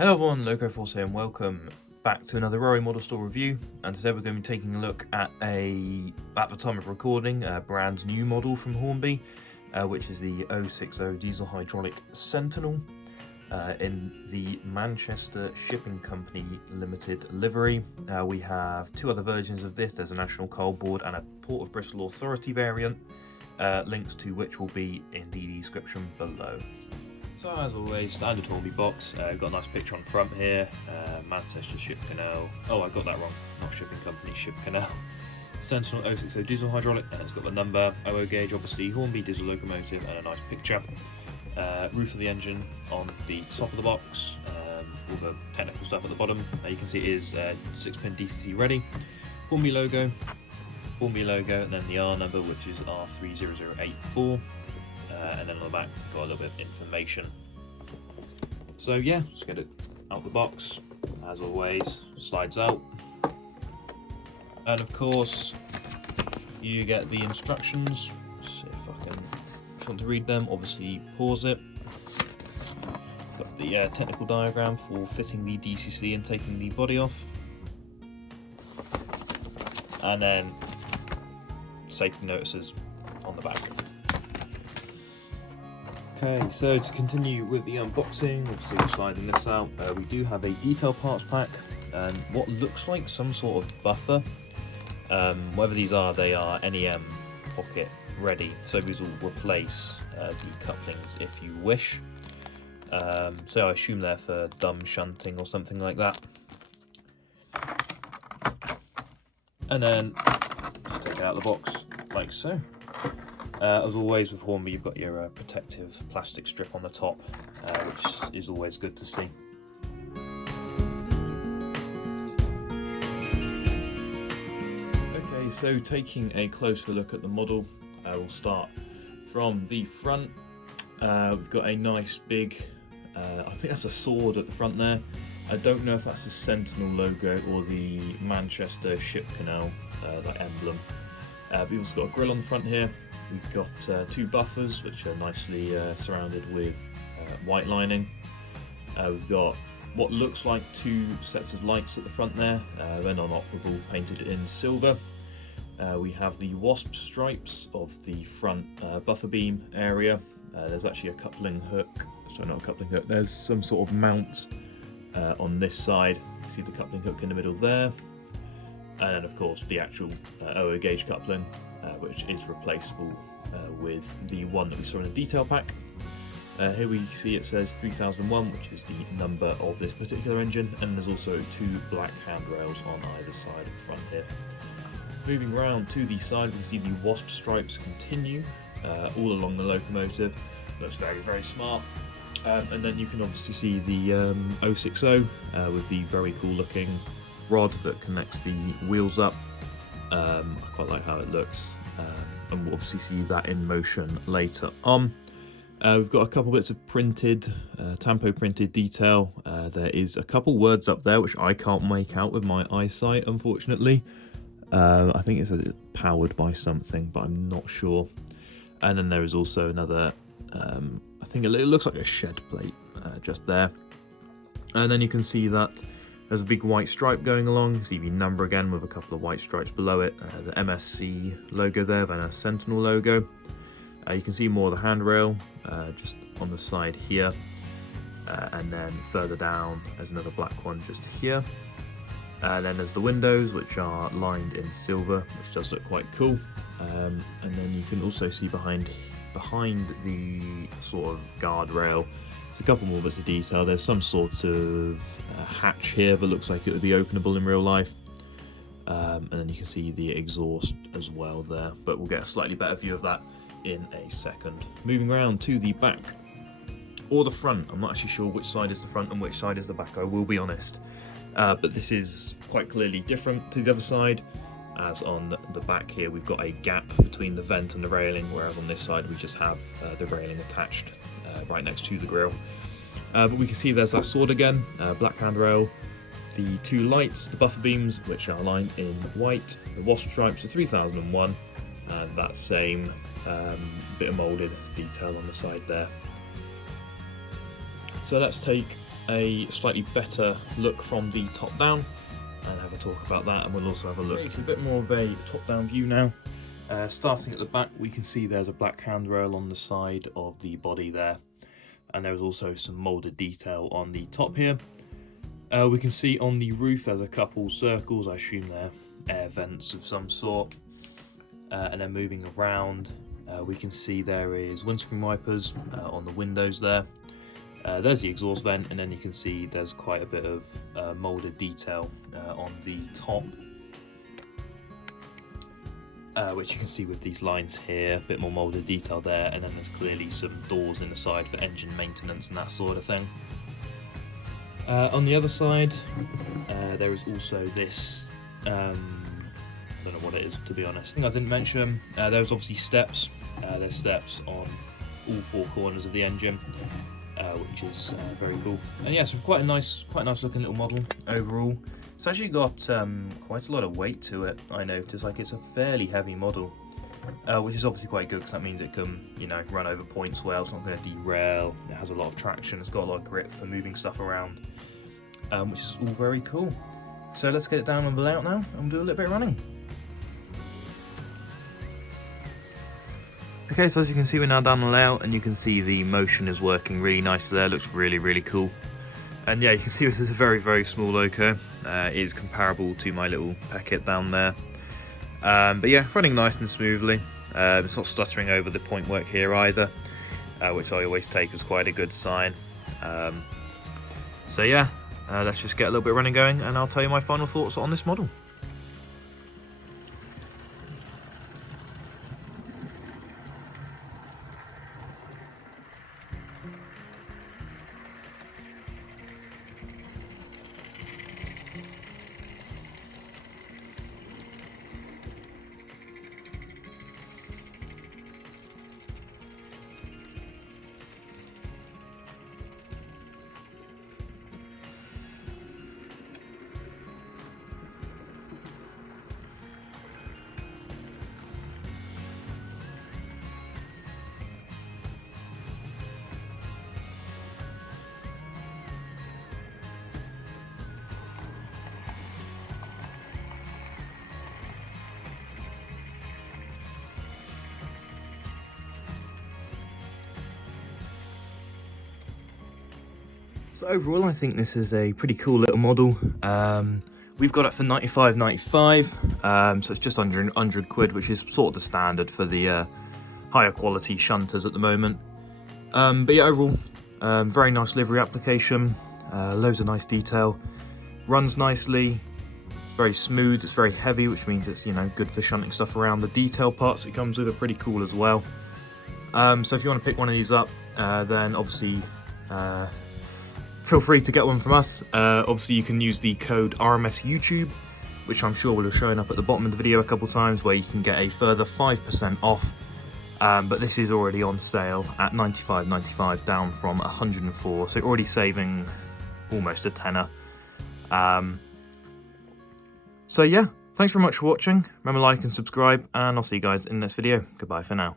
Hello everyone, Loco4 here and welcome back to another Rory Model Store review, and today we're going to be taking a look at at the time of recording, a brand new model from Hornby, which is the 060 diesel hydraulic Sentinel in the Manchester Shipping Company Limited livery. We have two other versions of this. There's a National Coal Board and a Port of Bristol Authority variant, links to which will be in the description below. So as always, standard Hornby box. We've got a nice picture on front here, Manchester Ship Canal. Oh, I got that wrong, not Shipping Company, Ship Canal. Sentinel 060 diesel hydraulic, and it's got the number, OO gauge, obviously Hornby diesel locomotive, and a nice picture. Roof of the engine on the top of the box, all the technical stuff at the bottom. You can see it is 6-pin DCC ready. Hornby logo, and then the R number, which is r30084. And then on the back, got a little bit of information. So yeah, just get it out the box. As always, slides out. And of course, you get the instructions. Let's see if you want to read them, obviously pause it. Got the technical diagram for fitting the DCC and taking the body off. And then safety notices on the back. Okay, so to continue with the unboxing, obviously we're sliding this out, we do have a detail parts pack and what looks like some sort of buffer. Whatever these are, they are NEM pocket ready, so these will replace the couplings if you wish. So I assume they're for dumb shunting or something like that. And then just take it out of the box like so. As always with Hornby, you've got your protective plastic strip on the top, which is always good to see. Okay, so taking a closer look at the model, we'll start from the front. We've got a nice big, I think that's a sword at the front there. I don't know if that's the Sentinel logo or the Manchester Ship Canal like emblem. We've also got a grille on the front here. We've got two buffers which are nicely surrounded with white lining. We've got what looks like two sets of lights at the front there, they're non-operable, painted in silver. We have the wasp stripes of the front buffer beam area. There's actually a coupling hook, sorry not a coupling hook, there's some sort of mount on this side. You see the coupling hook in the middle there. And then of course the actual OO gauge coupling, which is replaceable with the one that we saw in the detail pack. Here we see it says 3001, which is the number of this particular engine, and there's also two black handrails on either side of the front here. Moving round to the side, we can see the wasp stripes continue all along the locomotive. Looks very, very smart. And then you can obviously see the 060 with the very cool looking rod that connects the wheels up. I quite like how it looks, and we'll obviously see that in motion later on. We've got a couple bits of printed, tampo printed detail. There is a couple words up there which I can't make out with my eyesight, unfortunately. I think it says it's powered by something, but I'm not sure. And then there is also another, I think it looks like a shed plate just there. And then you can see that there's a big white stripe going along. You can see the number again with a couple of white stripes below it. The MSC logo there, then a Sentinel logo. You can see more of the handrail just on the side here. And then further down, there's another black one just here. Then there's the windows, which are lined in silver, which does look quite cool. And then you can also see behind the sort of guardrail, a couple more bits of detail. There's some sort of hatch here that looks like it would be openable in real life, and then you can see the exhaust as well there, but we'll get a slightly better view of that in a second. Moving around to the back or the front, I'm not actually sure which side is the front and which side is the back, I will be honest, but this is quite clearly different to the other side, as on the back here we've got a gap between the vent and the railing, whereas on this side we just have the railing attached right next to the grille. But we can see there's that sword again, black handrail, the two lights, the buffer beams which are lined in white, the wasp stripes, the 3001, and that same bit of moulded detail on the side there. So let's take a slightly better look from the top down and have a talk about that, and we'll also have a look. It's a bit more of a top down view now. Starting at the back, we can see there's a black handrail on the side of the body there, and there's also some moulded detail on the top here. We can see on the roof there's a couple circles, I assume they're air vents of some sort, and then moving around we can see there is windscreen wipers on the windows there. There's the exhaust vent, and then you can see there's quite a bit of moulded detail on the top, which you can see with these lines here, a bit more moulded detail there, and then there's clearly some doors in the side for engine maintenance and that sort of thing. On the other side, there is also this, I don't know what it is, to be honest. I didn't mention, there's obviously steps. There's steps on all four corners of the engine, which is very cool. And yeah, so quite a nice looking little model overall. It's actually got quite a lot of weight to it, I noticed. Like, it's a fairly heavy model, which is obviously quite good because that means it can, you know, run over points well. It's not going to derail. It has a lot of traction. It's got a lot of grip for moving stuff around, which is all very cool. So let's get it down on the layout now and do a little bit of running. Okay, so as you can see, we're now down the layout, and you can see the motion is working really nicely there. Looks really cool. And yeah, you can see this is a very small loco. It is comparable to my little packet down there. But yeah, running nice and smoothly. It's not stuttering over the point work here either, which I always take as quite a good sign. So yeah, let's just get a little bit running going, and I'll tell you my final thoughts on this model. So overall, I think this is a pretty cool little model. We've got it for $95.95, so it's just under 100 quid, which is sort of the standard for the higher quality shunters at the moment. But yeah, overall, very nice livery application, loads of nice detail, runs nicely, very smooth. It's very heavy, which means it's, you know, good for shunting stuff around. The detail parts it comes with are pretty cool as well. So if you want to pick one of these up, then obviously feel free to get one from us. Obviously you can use the code RMS YouTube, which I'm sure will have shown up at the bottom of the video a couple times, where you can get a further 5% off. But this is already on sale at $95.95, down from 104, so you're already saving almost a tenner. So yeah, thanks very much for watching. Remember, like and subscribe, and I'll see you guys in the next video. Goodbye for now.